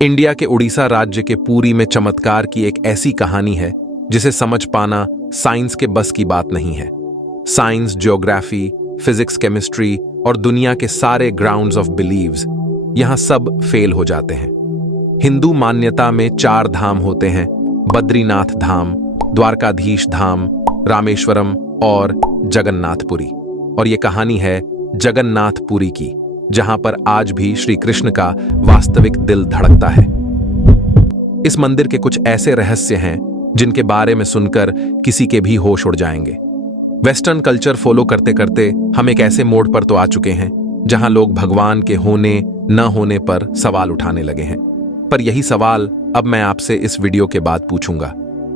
India के उड़ीसा राज्य के पुरी में चमत्कार की एक ऐसी कहानी है जिसे समझ पाना साइंस के बस की बात नहीं है। साइंस, ज्योग्राफी, फिजिक्स, केमिस्ट्री और दुनिया के सारे ग्राउंड्स ऑफ बिलीव्स यहां सब फेल हो जाते हैं। हिंदू मान्यता में 4 धाम होते हैं: बद्रीनाथ धाम, द्वारकाधीश धाम, रामेश्वरम और जगन्नाथपुरी। और ये कहानी है जगन्नाथपुरी की, जहां पर आज भी श्री कृष्ण का वास्तविक दिल धड़कता है। इस मंदिर के कुछ ऐसे रहस्य हैं जिनके बारे में सुनकर किसी के भी होश उड़ जाएंगे। वेस्टर्न कल्चर फॉलो करते करते हम एक ऐसे मोड़ पर तो आ चुके हैं जहां लोग भगवान के होने न होने पर सवाल उठाने लगे हैं। पर यही सवाल अब मैं आपसे इस वीडियो के बाद पूछूंगा।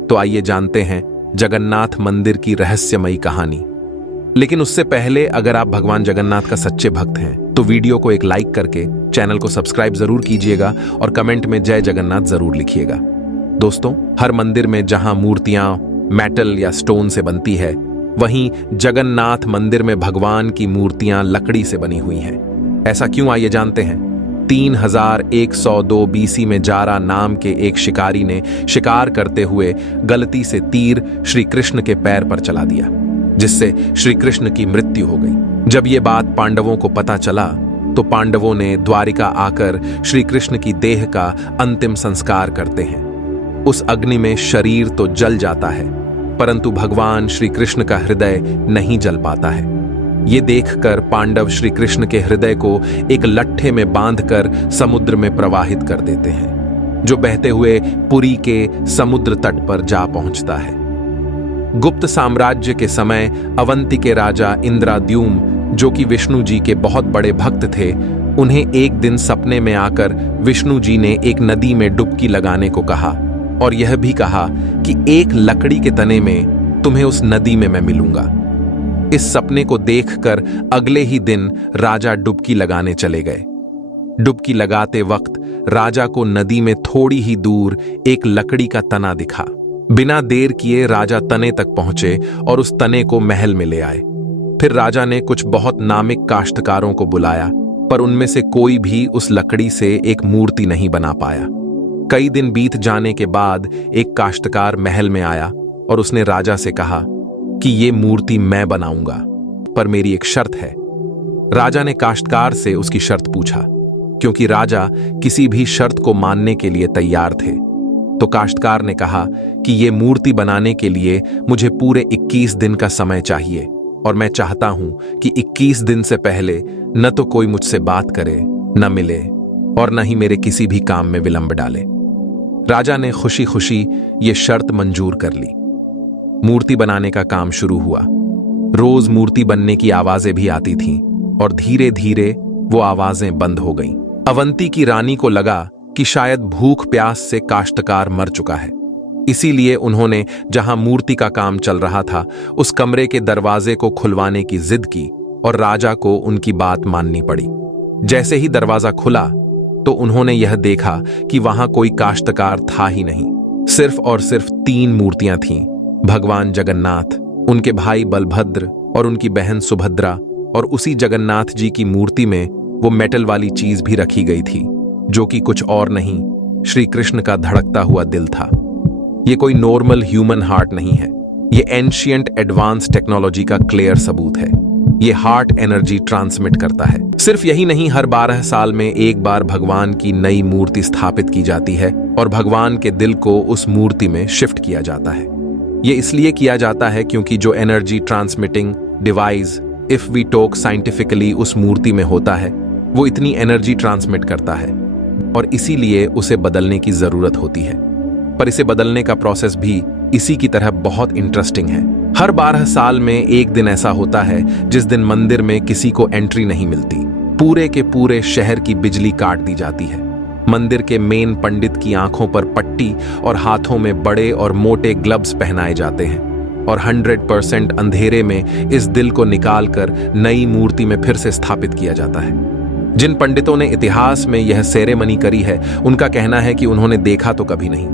तो आइए जानते हैं जगन्नाथ मंदिर की रहस्यमयी कहानी। लेकिन उससे पहले अगर आप भगवान जगन्नाथ का सच्चे भक्त हैं तो वीडियो को एक लाइक करके चैनल को सब्सक्राइब जरूर कीजिएगा और कमेंट में जय जगन्नाथ जरूर लिखिएगा। दोस्तों, हर मंदिर में जहां मूर्तियां मेटल या स्टोन से बनती है, वहीं जगन्नाथ मंदिर में भगवान की मूर्तियां लकड़ी से बनी हुई हैं। ऐसा क्यों, आइए जानते हैं। 3102 बीसी में जारा नाम के एक शिकारी ने शिकार करते हुए गलती से तीर श्री कृष्ण के पैर पर चला दिया, जिससे श्री कृष्ण की मृत्यु हो गई। जब ये बात पांडवों को पता चला तो पांडवों ने द्वारिका आकर श्री कृष्ण की देह का अंतिम संस्कार करते हैं। उस अग्नि में शरीर तो जल जाता है, परंतु भगवान श्री कृष्ण का हृदय नहीं जल पाता है। ये देखकर पांडव श्री कृष्ण के हृदय को एक लट्ठे में बांधकर समुद्र में प्रवाहित कर देते हैं, जो बहते हुए पुरी के समुद्र तट पर जा पहुंचता है। गुप्त साम्राज्य के समय अवंती के राजा इंद्राद्युम, जो कि विष्णु जी के बहुत बड़े भक्त थे, उन्हें एक दिन सपने में आकर विष्णु जी ने एक नदी में डुबकी लगाने को कहा और यह भी कहा कि एक लकड़ी के तने में तुम्हें उस नदी में मैं मिलूंगा। इस सपने को देखकर अगले ही दिन राजा डुबकी लगाने चले गए। डुबकी लगाते वक्त राजा को नदी में थोड़ी ही दूर एक लकड़ी का तना दिखा। बिना देर किए राजा तने तक पहुंचे और उस तने को महल में ले आए। फिर राजा ने कुछ बहुत नामिक काश्तकारों को बुलाया, पर उनमें से कोई भी उस लकड़ी से एक मूर्ति नहीं बना पाया। कई दिन बीत जाने के बाद एक काश्तकार महल में आया और उसने राजा से कहा कि ये मूर्ति मैं बनाऊंगा, पर मेरी एक शर्त है। राजा ने काश्तकार से उसकी शर्त पूछा, क्योंकि राजा किसी भी शर्त को मानने के लिए तैयार थे। तो काश्तकार ने कहा कि ये मूर्ति बनाने के लिए मुझे पूरे 21 दिन का समय चाहिए और मैं चाहता हूं कि 21 दिन से पहले न तो कोई मुझसे बात करे, न मिले और न ही मेरे किसी भी काम में विलंब डाले। राजा ने खुशी खुशी ये शर्त मंजूर कर ली। मूर्ति बनाने का काम शुरू हुआ। रोज मूर्ति बनने की आवाजें भी आती थीं और धीरे धीरे वो आवाजें बंद हो गईं। अवंती की रानी को लगा कि शायद भूख प्यास से काश्तकार मर चुका है, इसीलिए उन्होंने जहां मूर्ति का काम चल रहा था उस कमरे के दरवाजे को खुलवाने की जिद की और राजा को उनकी बात माननी पड़ी। जैसे ही दरवाजा खुला तो उन्होंने यह देखा कि वहां कोई काश्तकार था ही नहीं। सिर्फ और सिर्फ 3 मूर्तियां थीं: भगवान जगन्नाथ, उनके भाई बलभद्र और उनकी बहन सुभद्रा। और उसी जगन्नाथ जी की मूर्ति में वो मेटल वाली चीज भी रखी गई थी, जो कि कुछ और नहीं, श्री कृष्ण का धड़कता हुआ दिल था। ये कोई नॉर्मल ह्यूमन हार्ट नहीं है, ये एंशिएंट एडवांस टेक्नोलॉजी का क्लियर सबूत है। ये हार्ट एनर्जी ट्रांसमिट करता है। सिर्फ यही नहीं, हर 12 साल में एक बार भगवान की नई मूर्ति स्थापित की जाती है और भगवान के दिल को उस मूर्ति में शिफ्ट किया जाता है। ये इसलिए किया जाता है क्योंकि जो energy transmitting device, if we talk scientifically, उस मूर्ति में होता है, वो इतनी एनर्जी ट्रांसमिट करता है और इसीलिए उसे बदलने की जरूरत होती है। पर इसे बदलने का प्रोसेस भी इसी की तरह बहुत इंटरेस्टिंग है। हर 12 साल में एक दिन ऐसा होता है जिस दिन मंदिर में किसी को एंट्री नहीं मिलती। पूरे के पूरे शहर की बिजली काट दी जाती है। मंदिर के मेन पंडित की आंखों पर पट्टी और हाथों में बड़े और मोटे ग्लव्स पहनाए जाते हैं और 100% अंधेरे में इस दिल को निकालकर नई मूर्ति में फिर से स्थापित किया जाता है। जिन पंडितों ने इतिहास में यह सेरेमनी करी है, उनका कहना है कि उन्होंने देखा तो कभी नहीं,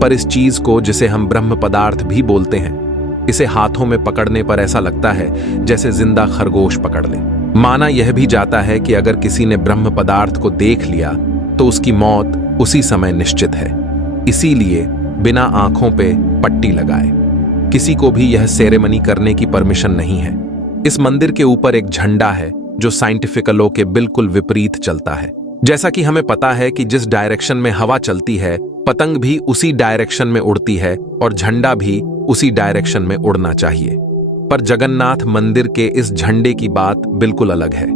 पर इस चीज को, जिसे हम ब्रह्म पदार्थ भी बोलते हैं, इसे हाथों में पकड़ने पर ऐसा लगता है जैसे जिंदा खरगोश पकड़ ले। माना यह भी जाता है कि अगर किसी ने ब्रह्म पदार्थ को देख लिया तो उसकी मौत उसी समय निश्चित है। इसीलिए बिना आंखों पे पट्टी लगाए किसी को भी यह सेरेमनी करने की परमिशन नहीं है। इस मंदिर के ऊपर एक झंडा है जो साइंटिफिक लॉ के बिल्कुल विपरीत चलता है। जैसा कि हमें पता है कि जिस डायरेक्शन में हवा चलती है, पतंग भी उसी डायरेक्शन में उड़ती है और झंडा भी उसी डायरेक्शन में उड़ना चाहिए। पर जगन्नाथ मंदिर के इस झंडे की बात बिल्कुल अलग है।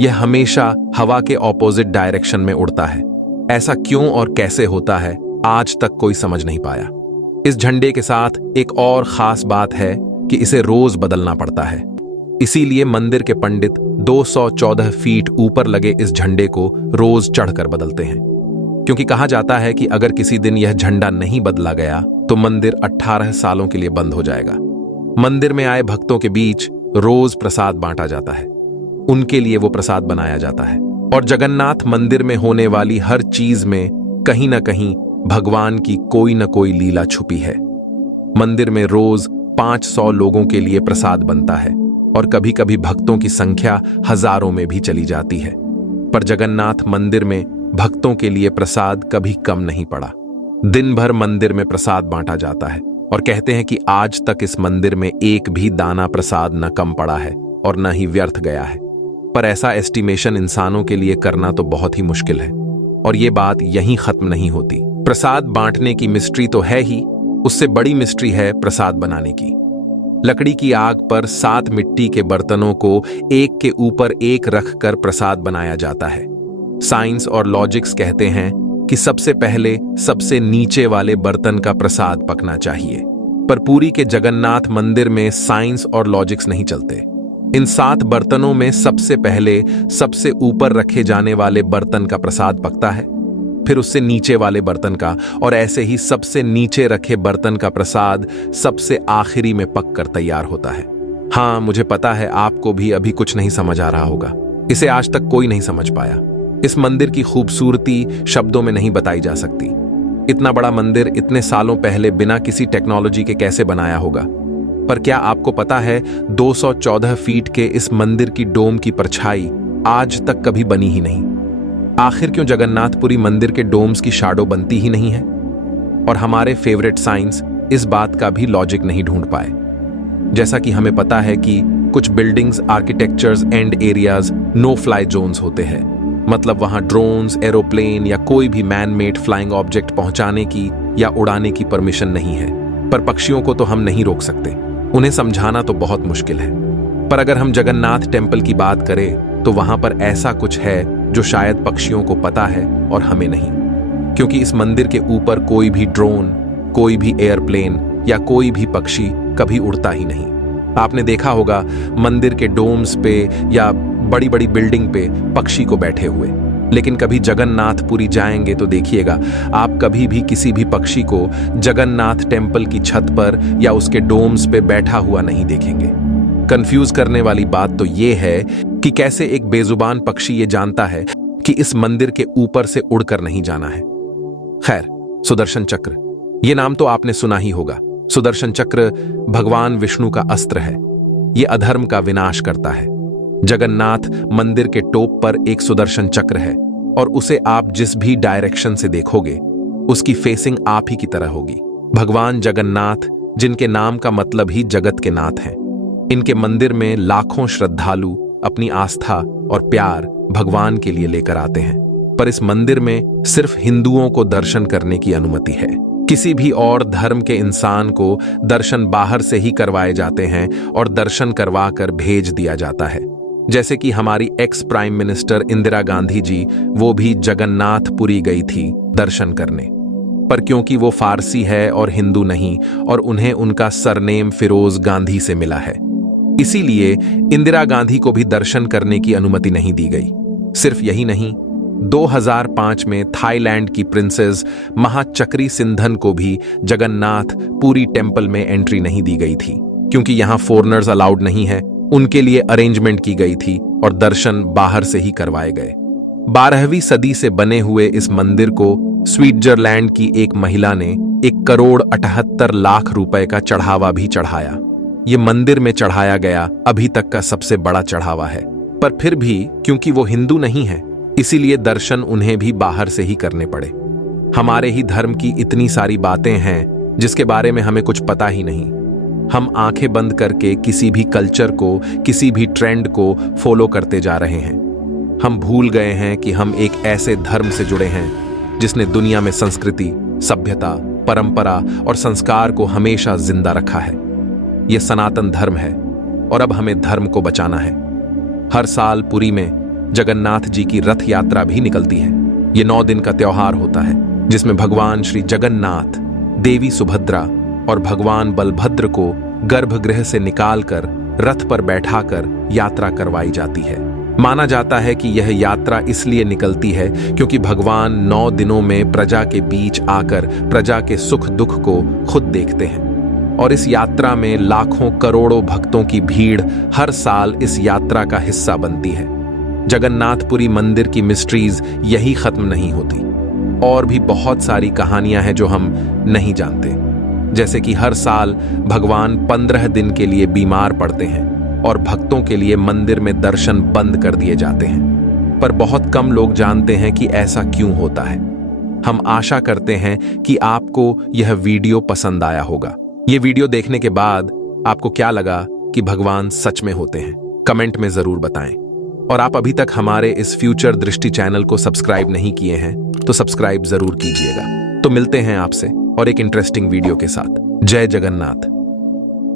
यह हमेशा हवा के ऑपोजिट डायरेक्शन में उड़ता है। ऐसा क्यों और कैसे होता है, आज तक कोई समझ नहीं पाया। इस झंडे के साथ एक और खास बात है कि इसे रोज बदलना पड़ता है। इसीलिए मंदिर के पंडित 214 फीट ऊपर लगे इस झंडे को रोज चढ़कर बदलते हैं, क्योंकि कहा जाता है कि अगर किसी दिन यह झंडा नहीं बदला गया तो मंदिर 18 सालों के लिए बंद हो जाएगा। मंदिर में आए भक्तों के बीच रोज प्रसाद बांटा जाता है, उनके लिए वो प्रसाद बनाया जाता है। और जगन्नाथ मंदिर में होने वाली हर चीज में कहीं ना कहीं भगवान की कोई न कोई लीला छुपी है। मंदिर में रोज 500 लोगों के लिए प्रसाद बनता है और कभी कभी भक्तों की संख्या हजारों में भी चली जाती है। पर जगन्नाथ मंदिर में भक्तों के लिए प्रसाद कभी कम नहीं पड़ा। दिन भर मंदिर में प्रसाद बांटा जाता है और कहते हैं कि आज तक इस मंदिर में एक भी दाना प्रसाद न कम पड़ा है और न ही व्यर्थ गया है। पर ऐसा एस्टिमेशन इंसानों के लिए करना तो बहुत ही मुश्किल है। और ये बात यहीं खत्म नहीं होती। प्रसाद बांटने की मिस्ट्री तो है ही, उससे बड़ी मिस्ट्री है प्रसाद बनाने की। लकड़ी की आग पर 7 मिट्टी के बर्तनों को एक के ऊपर एक रखकर प्रसाद बनाया जाता है। साइंस और लॉजिक्स कहते हैं कि सबसे पहले सबसे नीचे वाले बर्तन का प्रसाद पकना चाहिए। पर पुरी के जगन्नाथ मंदिर में साइंस और लॉजिक्स नहीं चलते। इन 7 बर्तनों में सबसे पहले सबसे ऊपर रखे जाने वाले बर्तन का प्रसाद पकता है, फिर उससे नीचे वाले बर्तन का, और ऐसे ही सबसे नीचे रखे बर्तन का प्रसाद सबसे आखिरी में पककर तैयार होता है। हाँ, मुझे पता है आपको भी अभी कुछ नहीं समझ आ रहा होगा। इसे आज तक कोई नहीं समझ पाया। इस मंदिर की खूबसूरती शब्दों में नहीं बताई जा सकती। इतना बड़ा मंदिर इतने सालों पहले बिना किसी टेक्नोलॉजी के कैसे बनाया होगा। पर क्या आपको पता है 214 फीट के इस मंदिर की डोम की परछाई आज तक कभी बनी ही नहीं। आखिर क्यों जगन्नाथपुरी मंदिर के डोम्स की शैडो बनती ही नहीं है? और हमारे फेवरेट साइंस इस बात का भी लॉजिक नहीं ढूंढ पाए। जैसा कि हमें पता है कि कुछ buildings, architectures and areas no fly zones होते हैं, मतलब वहां ड्रोन्स, एरोप्लेन या कोई भी मैन मेड फ्लाइंग ऑब्जेक्ट पहुंचाने की या उड़ाने की परमिशन नहीं है। पर पक्षियों को तो हम नहीं रोक सकते, उन्हें समझाना तो बहुत मुश्किल है। पर अगर हम जगन्नाथ टेम्पल की बात करें तो वहां पर ऐसा कुछ है जो शायद पक्षियों को पता है और हमें नहीं, क्योंकि इस मंदिर के ऊपर कोई भी ड्रोन, कोई भी एयरप्लेन या कोई भी पक्षी कभी उड़ता ही नहीं। आपने देखा होगा मंदिर के डोम्स पे या बड़ी बड़ी बिल्डिंग पे पक्षी को बैठे हुए, लेकिन कभी जगन्नाथपुरी जाएंगे तो देखिएगा आप कभी भी किसी भी पक्षी को जगन्नाथ टेम्पल की छत पर या उसके डोम्स पे बैठा हुआ नहीं देखेंगे। कंफ्यूज करने वाली बात तो ये है कि कैसे एक बेजुबान पक्षी ये जानता है कि इस मंदिर के ऊपर से उड़कर नहीं जाना है। खैर, सुदर्शन चक्र, ये नाम तो आपने सुना ही होगा। सुदर्शन चक्र भगवान विष्णु का अस्त्र है। ये अधर्म का विनाश करता है। जगन्नाथ मंदिर के टॉप पर एक सुदर्शन चक्र है और उसे आप जिस भी डायरेक्शन से देखोगे उसकी फेसिंग आप ही की तरह होगी। भगवान जगन्नाथ, जिनके नाम का मतलब ही जगत के नाथ हैं, इनके मंदिर में लाखों श्रद्धालु अपनी आस्था और प्यार भगवान के लिए लेकर आते हैं। पर इस मंदिर में सिर्फ हिंदुओं को दर्शन करने की अनुमति है। किसी भी और धर्म के इंसान को दर्शन बाहर से ही करवाए जाते हैं और दर्शन करवा कर भेज दिया जाता है। जैसे कि हमारी ex prime minister Indira Gandhi ji, वो भी जगन्नाथपुरी गई थी दर्शन करने, पर क्योंकि वो फारसी है और हिंदू नहीं और उन्हें उनका सरनेम फिरोज गांधी से मिला है, इसीलिए इंदिरा गांधी को भी दर्शन करने की अनुमति नहीं दी गई। सिर्फ यही नहीं, 2005 में थाईलैंड की प्रिंसेस महाचक्री सिंधन को भी जगन्नाथ पुरी टेम्पल में एंट्री नहीं दी गई थी, क्योंकि यहां फॉरेनर्स अलाउड नहीं है। उनके लिए अरेंजमेंट की गई थी और दर्शन बाहर से ही करवाए गए। 12वीं सदी से बने हुए इस मंदिर को स्विट्जरलैंड की एक महिला ने 1,78,00,000 रुपए का चढ़ावा भी चढ़ाया। ये मंदिर में चढ़ाया गया अभी तक का सबसे बड़ा चढ़ावा है। पर फिर भी क्योंकि वो हिंदू नहीं है इसीलिए दर्शन उन्हें भी बाहर से ही करने पड़े। हमारे ही धर्म की इतनी सारी बातें हैं जिसके बारे में हमें कुछ पता ही नहीं। हम आंखें बंद करके किसी भी कल्चर को, किसी भी ट्रेंड को फॉलो करते जा रहे हैं। हम भूल गए हैं कि हम एक ऐसे धर्म से जुड़े हैं जिसने दुनिया में संस्कृति, सभ्यता, परंपरा और संस्कार को हमेशा जिंदा रखा है। यह सनातन धर्म है और अब हमें धर्म को बचाना है। हर साल पुरी में जगन्नाथ जी की रथ यात्रा भी निकलती है। ये 9 दिन का त्योहार होता है जिसमें भगवान श्री जगन्नाथ, देवी सुभद्रा और भगवान बलभद्र को गर्भगृह से निकालकर रथ पर बैठाकर यात्रा करवाई जाती है। माना जाता है कि यह यात्रा इसलिए निकलती है क्योंकि भगवान 9 दिनों में प्रजा के बीच आकर प्रजा के सुख दुख को खुद देखते हैं और इस यात्रा में लाखों करोड़ों भक्तों की भीड़ हर साल इस यात्रा का हिस्सा बनती है। जगन्नाथपुरी मंदिर की मिस्ट्रीज यही खत्म नहीं होती। और भी बहुत सारी कहानियां हैं जो हम नहीं जानते, जैसे कि हर साल भगवान 15 दिन के लिए बीमार पड़ते हैं और भक्तों के लिए मंदिर में दर्शन बंद कर दिए जाते हैं। पर बहुत कम लोग जानते हैं कि ऐसा क्यों होता है। हम आशा करते हैं कि आपको यह वीडियो पसंद आया होगा। ये वीडियो देखने के बाद आपको क्या लगा कि भगवान सच में होते हैं, कमेंट में जरूर बताएं। और आप अभी तक हमारे इस फ्यूचर दृष्टि चैनल को सब्सक्राइब नहीं किए हैं तो सब्सक्राइब जरूर कीजिएगा। तो मिलते हैं आपसे और एक इंटरेस्टिंग वीडियो के साथ। जय जगन्नाथ।